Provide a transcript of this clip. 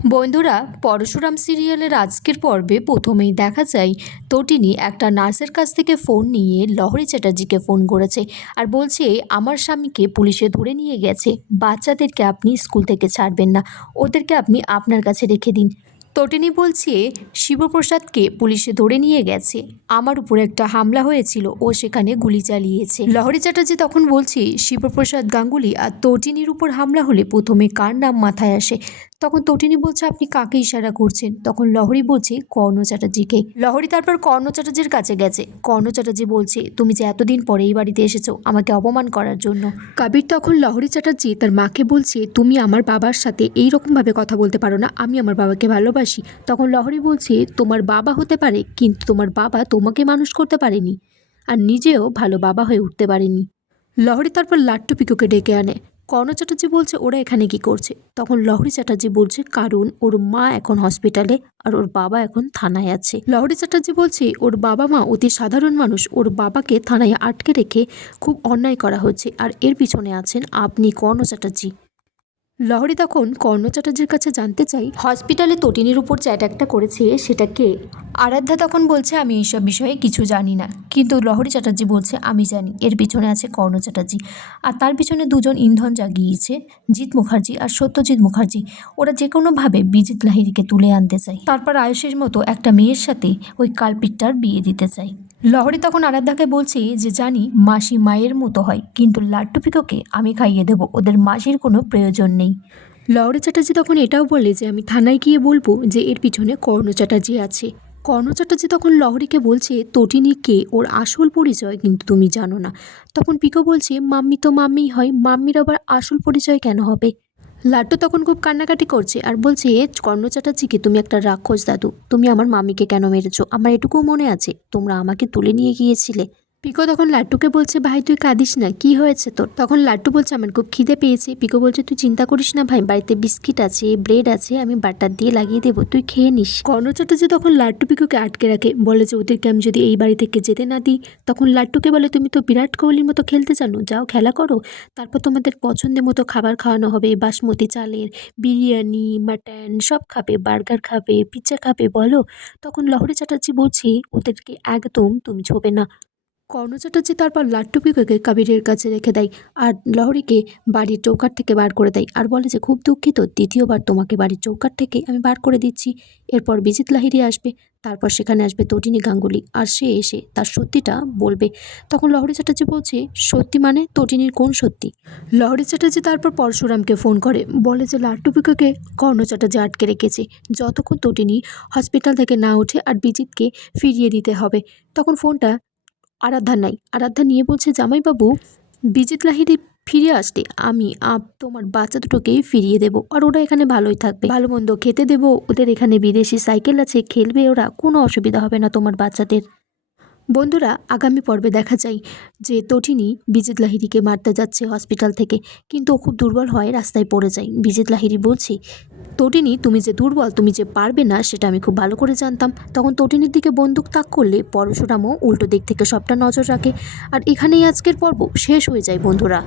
বন্ধুরা, পরশুরাম সিরিয়ালের আজকের পর্বে প্রথমেই দেখা যায় তটিনী একটা নার্সের কাছ থেকে ফোন নিয়ে লহরী চ্যাটার্জিকে ফোন করেছে আর বলছে আমার স্বামীকে পুলিশে ধরে নিয়ে গেছে, বাচ্চাদেরকে আপনি স্কুল থেকে ছাড়বেন না, ওদেরকে আপনি আপনার কাছে রেখে দিন। তটিনী বলছে শিবপ্রসাদকে পুলিশে ধরে নিয়ে গেছে, আমার উপর একটা হামলা হয়েছিল, ও সেখানে গুলি চালিয়েছে। লহরী চ্যাটার্জি তখন বলছে শিবপ্রসাদ গাঙ্গুলি আর তটিনীর উপর হামলা হলে প্রথমে কার নাম মাথায় আসে? তখন তটিনী বলছে আপনি কাকে ইশারা করছেন? তখন লহরী বলছে কর্ণ চ্যাটার্জিকে। লহরী তারপর কর্ণ চ্যাটার্জির কাছে গেছে। কর্ণ চ্যাটার্জি বলছে তুমি যে এতদিন পরে এই বাড়িতে এসেছো আমাকে অপমান করার জন্য। কবির তখন লহরী চ্যাটার্জি তার মাকে বলছে তুমি আমার বাবার সাথে এই রকমভাবে কথা বলতে পারো না, আমি আমার বাবাকে ভালোবাসি। তখন লহরী বলছে তোমার বাবা হতে পারে, কিন্তু তোমার বাবা তোমাকে মানুষ করতে পারেনি আর নিজেও ভালো বাবা হয়ে উঠতে পারেনি। লহরী তারপর লাট্টু পিকুকে ডেকে আনে। কর্ণ চ্যাটার্জি বলছে ওরা এখানে কি করছে? তখন লহরী চ্যাটার্জি বলছে কারণ ওর মা এখন হসপিটালে আর ওর বাবা এখন থানায় আছে। লহরী চ্যাটার্জি বলছে ওর বাবা মা অতি সাধারণ মানুষ, ওর বাবাকে থানায় আটকে রেখে খুব অন্যায় করা হচ্ছে আর এর পিছনে আছেন আপনি কর্ণ চ্যাটার্জি। লহরী তখন কর্ণ চ্যাটার্জির কাছে জানতে চাই হসপিটালে তটিনীর উপর যে অ্যাটাকটা করেছে সেটা কে? আরাধ্যা তখন বলছে আমি এইসব বিষয়ে কিছু জানি না, কিন্তু লহরী চ্যাটার্জি বলছে আমি জানি, এর পিছনে আছে কর্ণ চ্যাটার্জি আর তার পিছনে দুজন ইন্ধন জাগিয়েছে, জিৎ মুখার্জি আর সত্যজিৎ মুখার্জি। ওরা যে কোনোভাবে বিজিত লাহিড়ীকে তুলে আনতে চায়, তারপর আয়ুষের মতো একটা মেয়ের সাথে ওই কালপিটটার বিয়ে দিতে চায়। লহরী তখন আরাধ্যাকে বলছে যে জানি মাসি মায়ের মতো হয়, কিন্তু লাড্ডু পিকোকে আমি খাইয়ে দেবো, ওদের মাসির কোনো প্রয়োজন নেই। লহরী চ্যাটার্জি তখন এটাও বলে যে আমি থানায় গিয়ে বলবো যে এর পিছনে কর্ণ চ্যাটার্জি আছে। কর্ণ চ্যাটার্জি তখন লহরীকে বলছে তটিনী কে, ওর আসল পরিচয় কিন্তু তুমি জানো না। তখন পিকো বলছে মাম্মি তো মাম্মিই হয়, মাম্মির আবার আসল পরিচয় কেন হবে? লাড্ডু তখন খুব কান্নাকাটি করছে আর বলছে কর্ণ চ্যাটার্জিকে তুমি একটা রাক্ষস দাদু, তুমি আমার মাম্মিকে কেন মেরেছো? আমার এটুকুও মনে আছে তোমরা আমাকে তুলে নিয়ে গিয়েছিলে। পিকো তখন লাড্ডুকে বলছে ভাই তুই কাঁদিস না, কি হয়েছে তোর? তখন লাড্ডু বলছে আমার খুব খিদে পেয়েছে। পিকো বলছে তুই চিন্তা করিস না ভাই, বাড়িতে বিস্কিট আছে, ব্রেড আছে, আমি বাটার দিয়ে লাগিয়ে দেবো, তুই খেয়ে নিস। কর্ণ চ্যাটার্জি তখন লাড্ডু পিকোকে আটকে রাখে, বলে যে ওদেরকে আমি যদি এই বাড়ি থেকে যেতে না দিই। তখন লাড্ডুকে বলে তুমি তো বিরাট কোহলির মতো খেলতে জানো, যাও খেলা করো, তারপর তোমাদের পছন্দের মতো খাবার খাওয়ানো হবে, বাসমতি চালের বিরিয়ানি, মাটন সব খাবে, বার্গার খাবে, পিৎজা খাবে, বলো। তখন লহরী চ্যাটার্জি বলছে ওদেরকে একদম তুমি ছোবে না। কর্ণ চ্যাটার্জি তারপর লাট্টু পিকোকে কবিরের কাছে রেখে দেয় আর লহরীকে বাড়ির চৌকাঠ থেকে বার করে দেয় আর বলে যে খুব দুঃখিত, দ্বিতীয়বার তোমাকে বাড়ির চৌকাঠ থেকে আমি বার করে দিচ্ছি। এরপর বিজিত লাহিড়ী আসবে, তারপর সেখানে আসবে তটিনী গাঙ্গুলি আর সে এসে তার সত্যিটা বলবে। তখন লহরী চ্যাটার্জি বলছে সত্যি মানে তটিনীর কোন সত্যি? লহরী চ্যাটার্জি তারপর পরশুরামকে ফোন করে, বলে যে লাট্টু পিকোকে কর্ণ চ্যাটার্জি আটকে রেখেছে, যতক্ষণ তটিনী হসপিটাল থেকে না ওঠে আর বিজিতকে ফিরিয়ে দিতে হবে। তখন ফোনটা আরাধ্যা নাই, আরাধ্যা নিয়ে বলছে জামাইবাবু বিজিত লাহিড়ী ফিরে আসলে আমি তোমার বাচ্চা দুটোকেই ফিরিয়ে দেবো আর ওরা এখানে ভালোই থাকবে, ভালো মন্দ খেতে দেবো, ওদের এখানে বিদেশি সাইকেল আছে, খেলবে ওরা, কোনো অসুবিধা হবে না তোমার বাচ্চাদের। বন্ধুরা, আগামী পর্বে দেখা যায় যে তটিনী বিজিত লাহিড়ীকে মারতে যাচ্ছে হসপিটাল থেকে, কিন্তু ও খুব দুর্বল হয় রাস্তায় পড়ে যায়। বিজিত লাহিড়ী বলছে তটিনী তুমি যে দুর্বল, তুমি যে পারবে না সেটা আমি খুব ভালো করে জানতাম। তখন তটিনীর দিকে বন্দুক তাক করলে পরশুরামও উল্টো দিক থেকে সবটা নজর রাখে। আর এখানেই আজকের পর্ব শেষ হয়ে যায় বন্ধুরা।